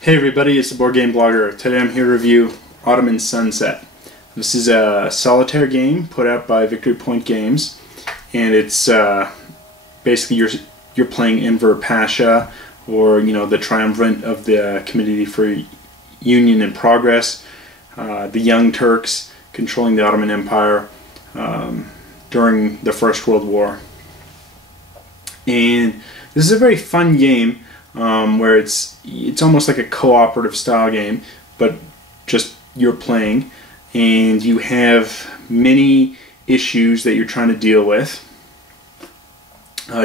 Hey everybody, it's the Board Game Blogger. Today I'm here to review Ottoman Sunset. This is a solitaire game put out by Victory Point Games, and it's basically you're playing Enver Pasha, or the triumvirate of the Committee for Union and Progress, the Young Turks controlling the Ottoman Empire during the First World War. And this is a very fun game. Where it's almost like a cooperative style game, but just you're playing, and you have many issues that you're trying to deal with.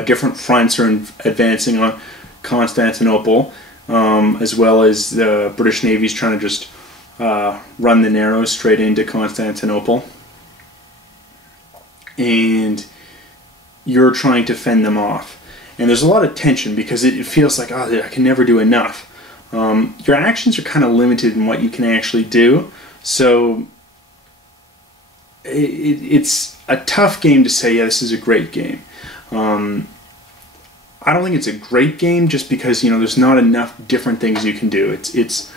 Different fronts are advancing on Constantinople, as well as the British Navy's trying to just run the Narrows straight into Constantinople, and you're trying to fend them off. And there's a lot of tension because it feels like, oh, I can never do enough. Your actions are kind of limited in what you can actually do, so it's a tough game to say, yeah, this is a great game. I don't think it's a great game just because there's not enough different things you can do. It's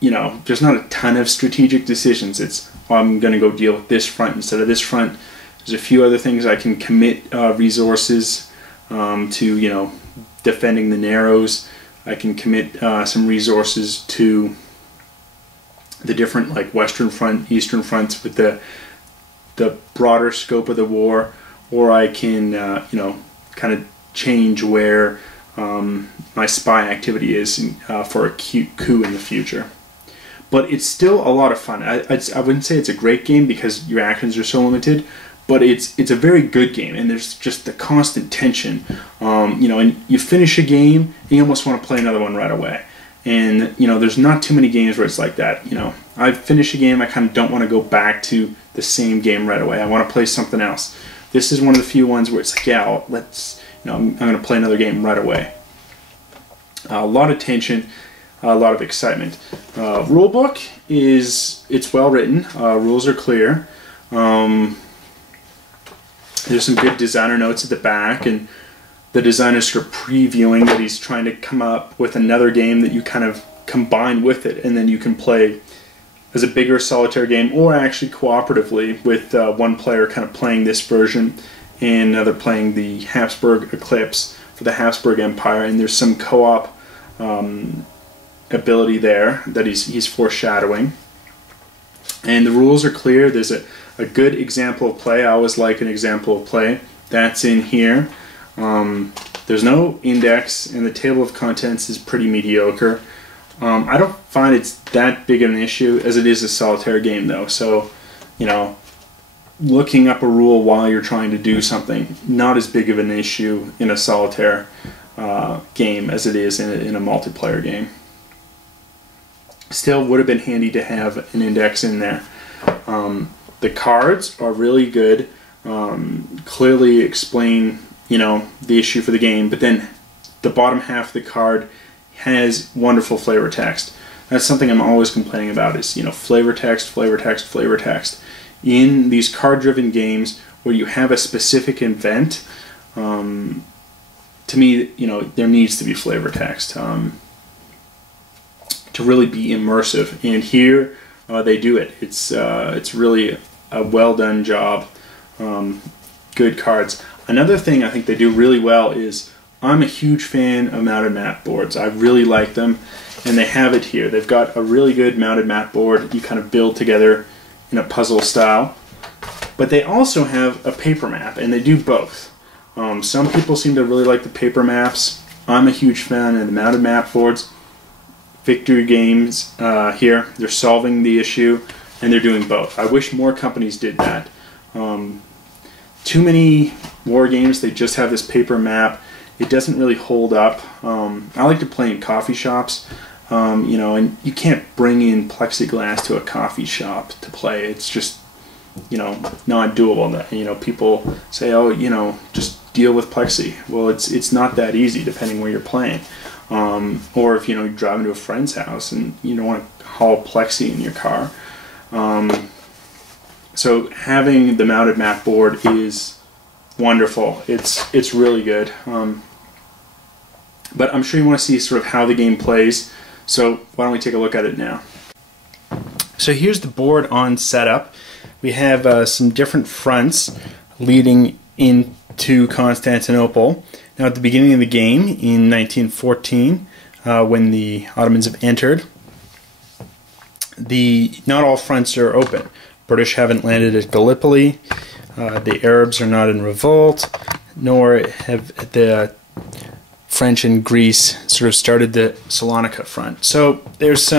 there's not a ton of strategic decisions. It's, oh, I'm going to go deal with this front instead of this front. There's a few other things I can commit resources to defending the Narrows. I can commit some resources to the different Western Front, Eastern Fronts with the broader scope of the war, or I can kind of change where my spy activity is for a coup in the future. But it's still a lot of fun. I wouldn't say it's a great game because your actions are so limited, but it's a very good game, and there's just the constant tension. And you finish a game, and you almost want to play another one right away. And there's not too many games where it's like that. I finish a game, I kind of don't want to go back to the same game right away. I want to play something else. This is one of the few ones where it's like, yeah, I'm going to play another game right away. A lot of tension, a lot of excitement. Rulebook it's well written. Rules are clear. There's some good designer notes at the back, and the designer's sort of previewing that he's trying to come up with another game that you kind of combine with it, and then you can play as a bigger solitaire game, or actually cooperatively with one player kind of playing this version and another playing the Habsburg Eclipse for the Habsburg Empire. And there's some co-op ability there that he's foreshadowing. And the rules are clear. There's a good example of play. I always like an example of play. That's in here. There's no index, and the table of contents is pretty mediocre. I don't find it's that big of an issue, as it is a solitaire game though. So, looking up a rule while you're trying to do something, not as big of an issue in a solitaire game as it is in a multiplayer game. Still would have been handy to have an index in there. The cards are really good, clearly explain the issue for the game, but then the bottom half of the card has wonderful flavor text. That's something I'm always complaining about, is flavor text, flavor text, flavor text. In these card-driven games where you have a specific event, to me, there needs to be flavor text to really be immersive. And here they do it. It's really a well done job. Good cards. Another thing I think they do really well is, I'm a huge fan of mounted map boards. I really like them, and they have it here. They've got a really good mounted map board you kind of build together in a puzzle style. But they also have a paper map, and they do both. Some people seem to really like the paper maps. I'm a huge fan of the mounted map boards. Victory Games here, they're solving the issue, and they're doing both. I wish more companies did that. Too many war games, they just have this paper map. It doesn't really hold up. I like to play in coffee shops, and you can't bring in plexiglass to a coffee shop to play. It's just, not doable. People say, oh, just deal with plexi. Well, it's not that easy depending where you're playing. Or if you're driving to a friend's house and you don't want to haul plexi in your car. So having the mounted map board is wonderful. It's really good. But I'm sure you want to see sort of how the game plays. So why don't we take a look at it now. So here's the board on setup. We have some different fronts leading into Constantinople. Now at the beginning of the game in 1914, when the Ottomans have entered, not all fronts are open. British haven't landed at Gallipoli, the Arabs are not in revolt, nor have the French and Greece sort of started the Salonika front. So there's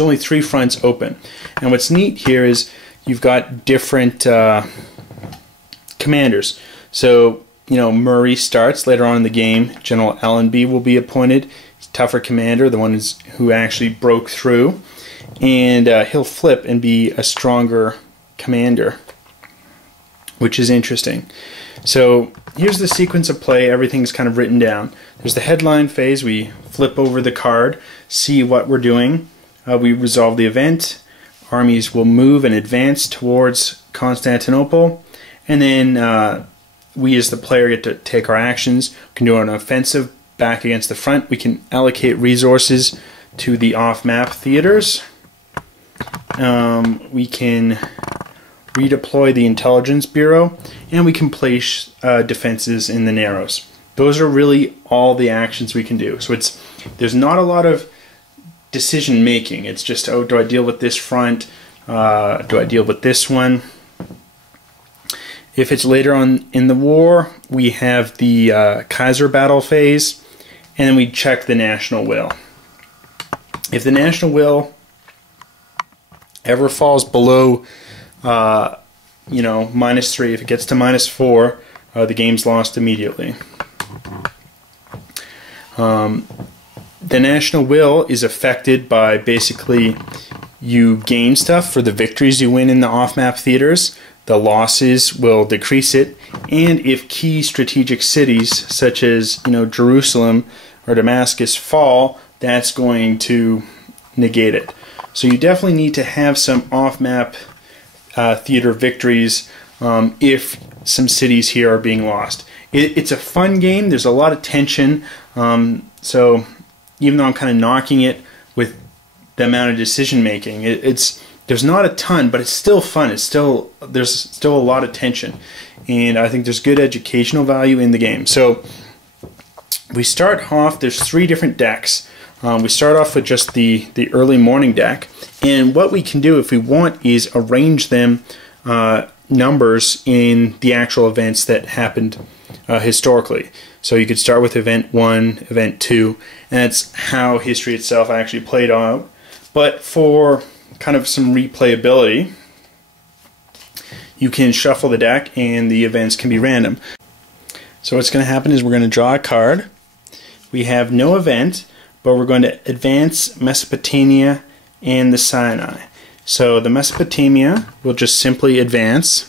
only 3 fronts open. And what's neat here is you've got different commanders. So, you know, Murray starts later on in the game. General Allenby will be appointed. He's a tougher commander, the one who actually broke through. And he'll flip and be a stronger commander, which is interesting. So here's the sequence of play. Everything's kind of written down. There's the headline phase. We flip over the card, see what we're doing. We resolve the event. Armies will move and advance towards Constantinople. And then we as the player get to take our actions. We can do an offensive back against the front. We can allocate resources to the off-map theaters. We can redeploy the Intelligence Bureau, and we can place defenses in the Narrows. Those are really all the actions we can do. So there's not a lot of decision making. It's just, oh, do I deal with this front? Do I deal with this one? If it's later on in the war, we have the Kaiser battle phase, and then we check the national will. If the national will ever falls below you know, -3, if it gets to -4, the game's lost immediately. The national will is affected by basically you gain stuff for the victories you win in the off-map theaters. The losses will decrease it, and if key strategic cities such as, you know, Jerusalem or Damascus fall, that's going to negate it. So you definitely need to have some off-map theater victories if some cities here are being lost. It's a fun game. There's a lot of tension. So even though I'm kind of knocking it with the amount of decision making, there's not a ton, but it's still fun. There's still a lot of tension, and I think there's good educational value in the game. So we start off. There's 3 different decks. We start off with just the early morning deck, and what we can do if we want is arrange them numbers in the actual events that happened historically. So you could start with event 1, event 2, and that's how history itself actually played out. But for kind of some replayability, you can shuffle the deck and the events can be random. So what's going to happen is we're going to draw a card. We have no event, but we're going to advance Mesopotamia and the Sinai. So the Mesopotamia will just simply advance.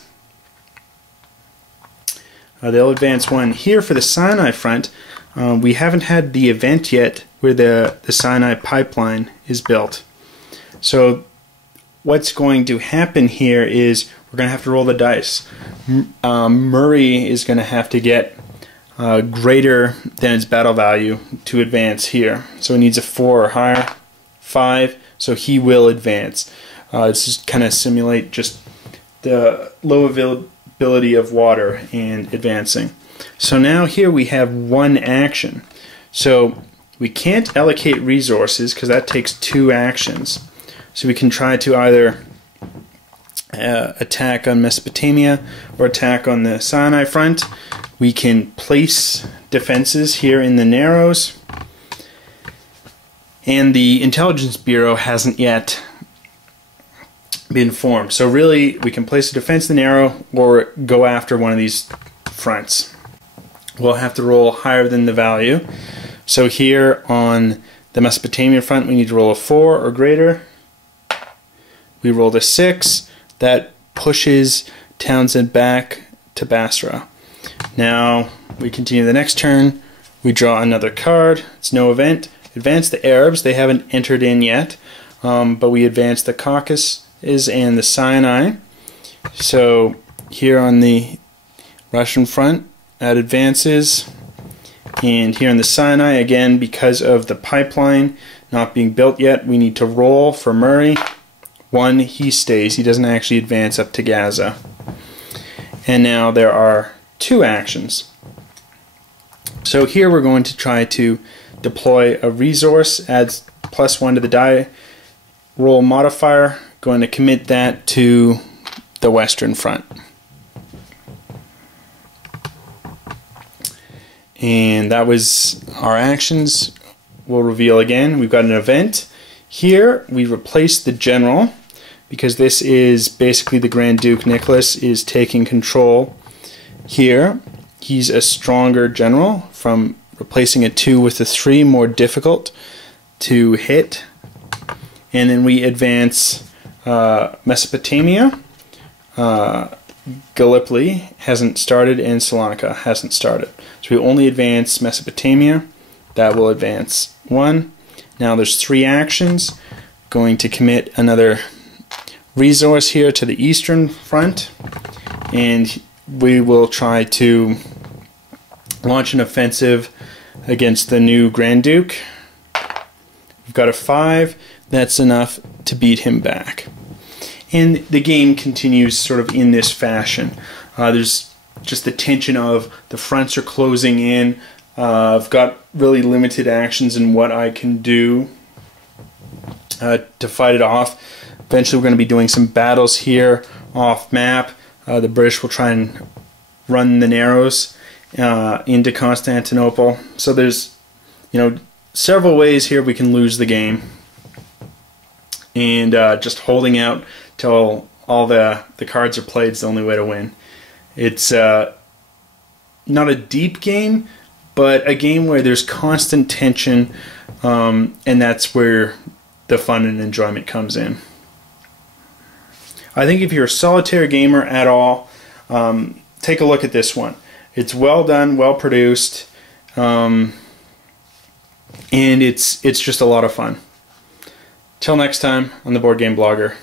They'll advance 1. Here for the Sinai front, we haven't had the event yet where the Sinai pipeline is built. So what's going to happen here is we're going to have to roll the dice. Murray is going to have to get greater than its battle value to advance here. So he needs a 4 or higher, 5, so he will advance. This is kind of simulate just the low availability of water and advancing. So now here we have 1 action. So we can't allocate resources because that takes 2 actions. So we can try to either attack on Mesopotamia or attack on the Sinai front. We can place defenses here in the Narrows. And the Intelligence Bureau hasn't yet been formed. So really, we can place a defense in the Narrow or go after one of these fronts. We'll have to roll higher than the value. So here on the Mesopotamia front, we need to roll a 4 or greater. We rolled a 6. That pushes Townsend back to Basra. Now we continue the next turn. We draw another card. It's no event. Advance the Arabs. They haven't entered in yet, but we advance the Caucasus and the Sinai. So here on the Russian front, that advances, And here in the Sinai, again, because of the pipeline not being built yet, we need to roll for Murray. 1, he stays. He doesn't actually advance up to Gaza. And now there are 2 actions. So here we're going to try to deploy a resource, adds +1 to the die roll modifier. Going to commit that to the Western Front. And that was our actions. We'll reveal again. We've got an event. Here we replace the general because this is basically the Grand Duke Nicholas is taking control here. He's a stronger general from replacing a 2 with a 3, more difficult to hit. And then we advance Mesopotamia. Gallipoli hasn't started and Salonika hasn't started. So we only advance Mesopotamia. That will advance 1. Now there's 3 actions. Going to commit another resource here to the Eastern Front. And we will try to launch an offensive against the new Grand Duke. We've got a 5. That's enough to beat him back. And the game continues sort of in this fashion. There's just the tension of the fronts are closing in. I've got really limited actions in what I can do to fight it off. Eventually we're going to be doing some battles here off map. The British will try and run the Narrows into Constantinople. So there's, several ways here we can lose the game. And just holding out till all the cards are played is the only way to win. It's not a deep game, but a game where there's constant tension, and that's where the fun and enjoyment comes in. I think if you're a solitaire gamer at all, take a look at this one. It's well done, well produced, and it's just a lot of fun. Till next time on the Board Game Blogger.